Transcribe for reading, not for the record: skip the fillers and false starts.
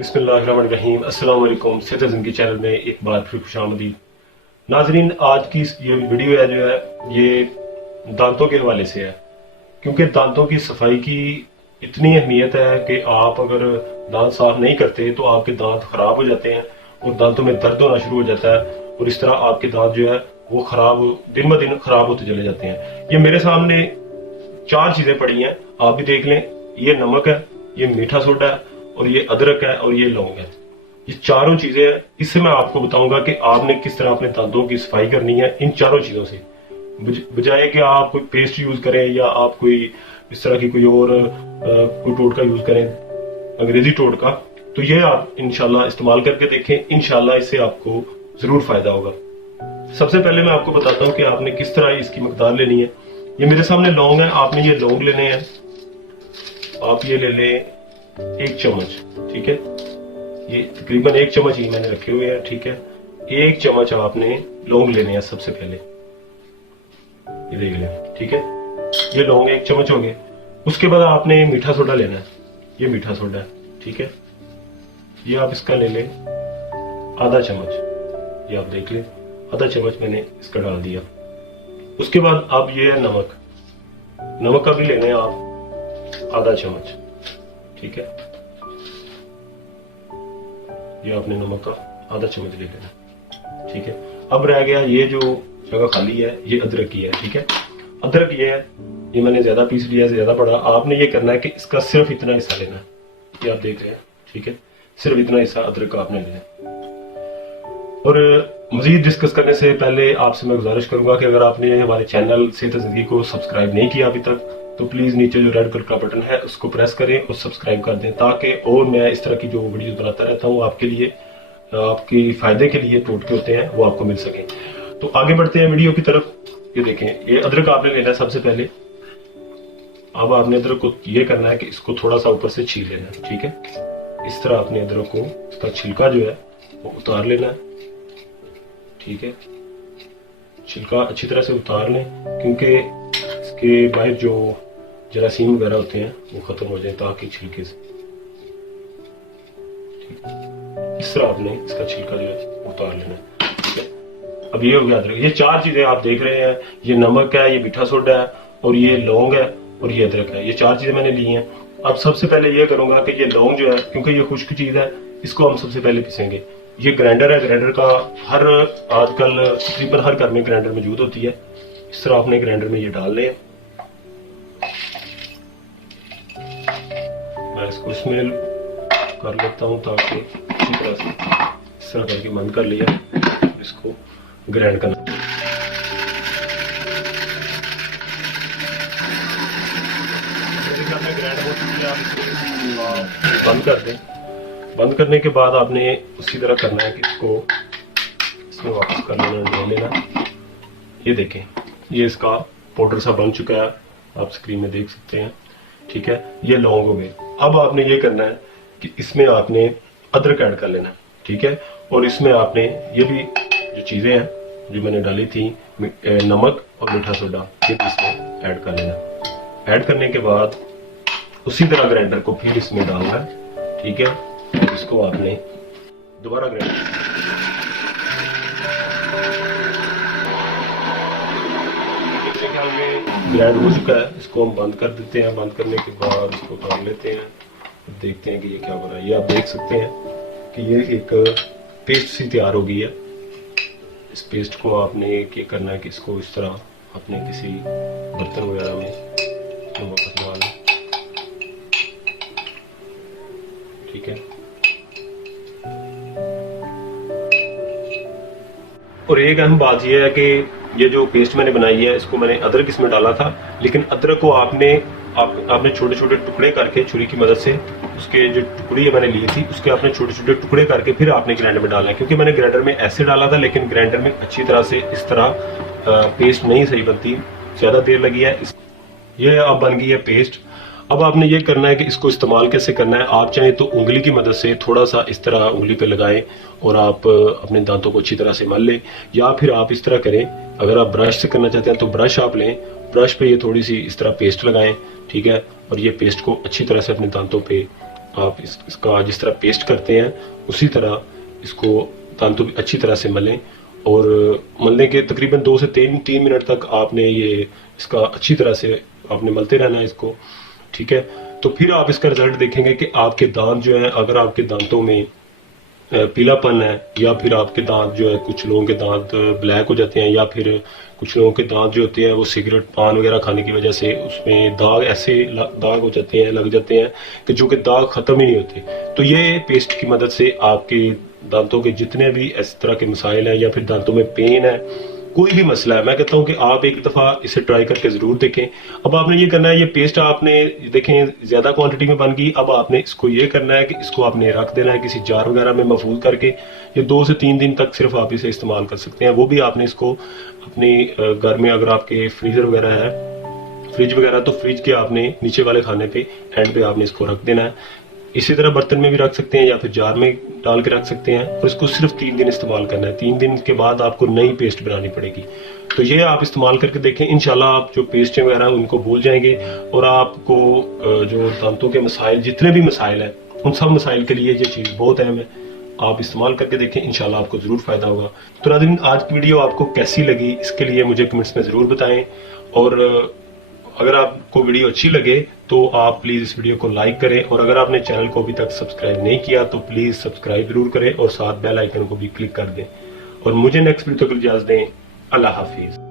बिस्मिल्लाहिर्रहमानिर्रहीम। अस्सलाम वालेकुम। सेहत ज़िंदगी चैनल में एक बार फिर खुशामदीद। नाजरीन, आज की ये वीडियो है जो है ये दांतों के हवाले से है, क्योंकि दांतों की सफाई की इतनी अहमियत है कि आप अगर दांत साफ नहीं करते तो आपके दांत खराब हो जाते हैं और दांतों में दर्द होना शुरू हो जाता है और इस तरह आपके दांत जो है वो खराब दिन ब दिन खराब होते चले जाते हैं। ये मेरे सामने 4 चीजें पड़ी हैं, आप भी देख लें। ये नमक है, ये मीठा सोडा है और ये अदरक है और ये लौंग है। ये चारों चीजें हैं। इससे मैं आपको बताऊंगा कि आपने किस तरह अपने दांतों की सफाई करनी है इन चारों चीजों से, बजाय कि आप कोई पेस्ट यूज करें या आप कोई इस तरह की कोई और कोई टोटका यूज करें, अंग्रेजी टोटका। तो ये आप इंशाल्लाह इस्तेमाल करके देखें, इंशाल्लाह इससे आपको जरूर फायदा होगा। सबसे पहले मैं आपको बताता हूँ कि आपने किस तरह इसकी मकदार लेनी है। ये मेरे सामने लौंग है, आपने ये लौंग लेने हैं। आप ये ले लें 1 चम्मच, ठीक है। ये तकरीबन 1 चम्मच ही मैंने रखे हुए हैं, ठीक है। 1 चम्मच आपने लौंग लेने हैं सबसे पहले, ये देख लें, ठीक है। ये लौंग 1 चम्मच हो गए। उसके बाद आपने मीठा सोडा लेना है, ये मीठा सोडा है, ठीक है। ये आप इसका ले लें आधा चम्मच, ये आप देख लें आधा चम्मच मैंने इसका डाल दिया। उसके बाद अब ये है नमक, नमक का भी लेना है आप आधा चम्मच, ठीक है। ये आपने नमक का आधा चम्मच ले लेना, ठीक है। अब रह गया ये जो जगह खाली है, ये अदरक की है, ठीक है। अदरक ये है, ये मैंने ज्यादा पीस लिया, ज्यादा पड़ा। आपने ये करना है कि इसका सिर्फ इतना हिस्सा लेना है, ये आप देख रहे हैं, ठीक है। सिर्फ इतना हिस्सा अदरक का आपने लेना। और मजीद डिस्कस करने से पहले आपसे मैं गुजारिश करूंगा कि अगर आपने हमारे चैनल सेहत जिंदगी को सब्सक्राइब नहीं किया अभी तक, तो प्लीज नीचे जो रेड कलर का बटन है उसको प्रेस करें और सब्सक्राइब कर दें, ताकि और मैं इस तरह की जो वीडियो बनाता रहता हूँ आपके लिए, आपके फायदे के लिए टोटके होते हैं वो आपको मिल सके। तो आगे बढ़ते हैं वीडियो की तरफ। ये देखें, ये अदरक आपने लेना है सबसे पहले। अब आपने अदरक को ये करना है कि इसको थोड़ा सा ऊपर से छील लेना है, ठीक है। इस तरह अपने अदरक को, इसका छिलका जो है वो उतार लेना है, ठीक है। छिलका अच्छी तरह से उतार लें, क्योंकि इसके बाहर जो जरासीम वगैरह होते हैं वो खत्म हो जाए, ताकि छिलके से, ठीक है। इस तरह आपने इसका छिलका जो है उतार लेना है, ठीक है। अब ये हो गया अदरक। ये 4 चीजें आप देख रहे हैं, ये नमक है, ये मीठा सोडा है और ये लौंग है और ये अदरक है। ये 4 चीजें मैंने ली हैं। अब सबसे पहले ये करूंगा कि ये लौंग जो है, क्योंकि ये खुश्क चीज है, इसको हम सबसे पहले पीसेंगे। ये ग्राइंडर है, ग्राइंडर का हर आजकल तकरीबन हर घर में ग्राइंडर मौजूद होती है। इस तरह आपने ग्राइंडर में ये डाल लें। मैं इसको इसमें कर लेता हूं ताकि अच्छी तरह से इस तरह करके बंद कर लिया, इसको ग्राइंड करना। ग्राइंड हो चुकी है, आप इसको बंद कर दें। बंद करने के बाद आपने उसी तरह करना है कि इसको इसमें वापस कर लेना, डाल लेना। ये देखें, ये इसका पाउडर सा बन चुका है, आप स्क्रीन में देख सकते हैं, ठीक है। ये लौंग हो गए। अब आपने ये करना है कि इसमें आपने अदरक ऐड कर लेना, ठीक है। और इसमें आपने ये भी जो चीजें हैं जो मैंने डाली थी, नमक और मीठा सोडा, ये भी इसमें ऐड कर लेना। ऐड करने के बाद उसी तरह ग्राइंडर को फिर इसमें डालना है, ठीक है। इसको आपने दोबारा ग्राइंड हो चुका है। इसको हम बंद कर देते हैं। बंद करने के बाद इसको उतार लेते हैं, देखते हैं कि ये क्या हो रहा है। ये आप देख सकते हैं कि ये एक पेस्ट सी तैयार हो गई है। इस पेस्ट को आपने क्या करना है कि इसको इस तरह अपने किसी बर्तन वगैरह में वापस डालना, ठीक है। और एक अहम बात यह है कि ये जो पेस्ट मैंने बनाई है, इसको मैंने अदरक इसमें डाला था, लेकिन अदरक को आपने छोटे छोटे टुकड़े करके छुरी की मदद से, उसके जो टुकड़ी मैंने ली थी उसके आपने छोटे छोटे टुकड़े करके फिर आपने ग्राइंडर में डालना है। क्योंकि मैंने ग्राइंडर में ऐसे डाला था, लेकिन ग्राइंडर में अच्छी तरह से इस तरह पेस्ट नहीं सही बनती, ज्यादा देर लगी है। ये अब बन गई है पेस्ट। अब आपने ये करना है कि इसको इस्तेमाल कैसे करना है। आप चाहें तो उंगली की मदद से थोड़ा सा इस तरह उंगली पे लगाएं और आप अपने दांतों को अच्छी तरह से मल लें, या फिर आप इस तरह करें, अगर आप ब्रश से करना चाहते हैं तो ब्रश आप लें, ब्रश पे ये थोड़ी सी इस तरह पेस्ट लगाएं, ठीक है। और ये पेस्ट को अच्छी तरह से अपने दांतों पे आप इसका जिस तरह पेस्ट करते हैं उसी तरह इसको दांतों पे अच्छी तरह से मलें। और मलने के तकरीबन 2 से 3 मिनट तक आपने ये इसका अच्छी तरह से आपने मलते रहना है इसको, ठीक है। तो फिर आप इसका रिजल्ट देखेंगे कि आपके दांत जो है, अगर आपके दांतों में पीलापन है या फिर आपके दांत जो है, कुछ लोगों के दांत ब्लैक हो जाते हैं या फिर कुछ लोगों के दांत जो होते हैं वो सिगरेट पान वगैरह खाने की वजह से उसमें दाग ऐसे दाग हो जाते हैं, लग जाते हैं कि जो कि दाग खत्म ही नहीं होते। तो ये पेस्ट की मदद से आपके दांतों के जितने भी इस तरह के मसाइल हैं या फिर दांतों में पेन है, कोई भी मसला है, मैं कहता हूं कि आप एक दफा इसे ट्राई करके जरूर देखें। अब आपने ये करना है, ये पेस्ट आपने देखें ज्यादा क्वांटिटी में बन गई, अब आपने इसको ये करना है कि इसको आपने रख देना है किसी जार वगैरह में महफूज करके। ये 2 से 3 दिन तक सिर्फ आप इसे इस्तेमाल कर सकते हैं। वो भी आपने इसको अपने घर में, अगर आपके फ्रीजर वगैरह है, फ्रिज वगैरह, तो फ्रिज के आपने नीचे वाले खाने पे एंड पे आपने इसको रख देना है। इसी तरह बर्तन में भी रख सकते हैं या फिर जार में डाल के रख सकते हैं और इसको सिर्फ 3 दिन इस्तेमाल करना है। 3 दिन के बाद आपको नई पेस्ट बनानी पड़ेगी। तो ये आप इस्तेमाल करके देखें, इंशाल्लाह आप जो पेस्टें वगैरह उनको भूल जाएंगे और आपको जो दांतों के मसाइल, जितने भी मसाइल हैं, उन सब मसाइल के लिए ये चीज़ बहुत अहम है। आप इस्तेमाल करके देखें, इंशाल्लाह आपको ज़रूर फ़ायदा होगा। तो नाज़रीन, आज की वीडियो आपको कैसी लगी इसके लिए मुझे कमेंट्स में ज़रूर बताएं। और अगर आपको वीडियो अच्छी लगे तो आप प्लीज़ इस वीडियो को लाइक करें, और अगर आपने चैनल को अभी तक सब्सक्राइब नहीं किया तो प्लीज़ सब्सक्राइब जरूर करें और साथ बेल आइकन को भी क्लिक कर दें। और मुझे नेक्स्ट वीडियो तक इजाज़त दें। अल्लाह हाफिज़।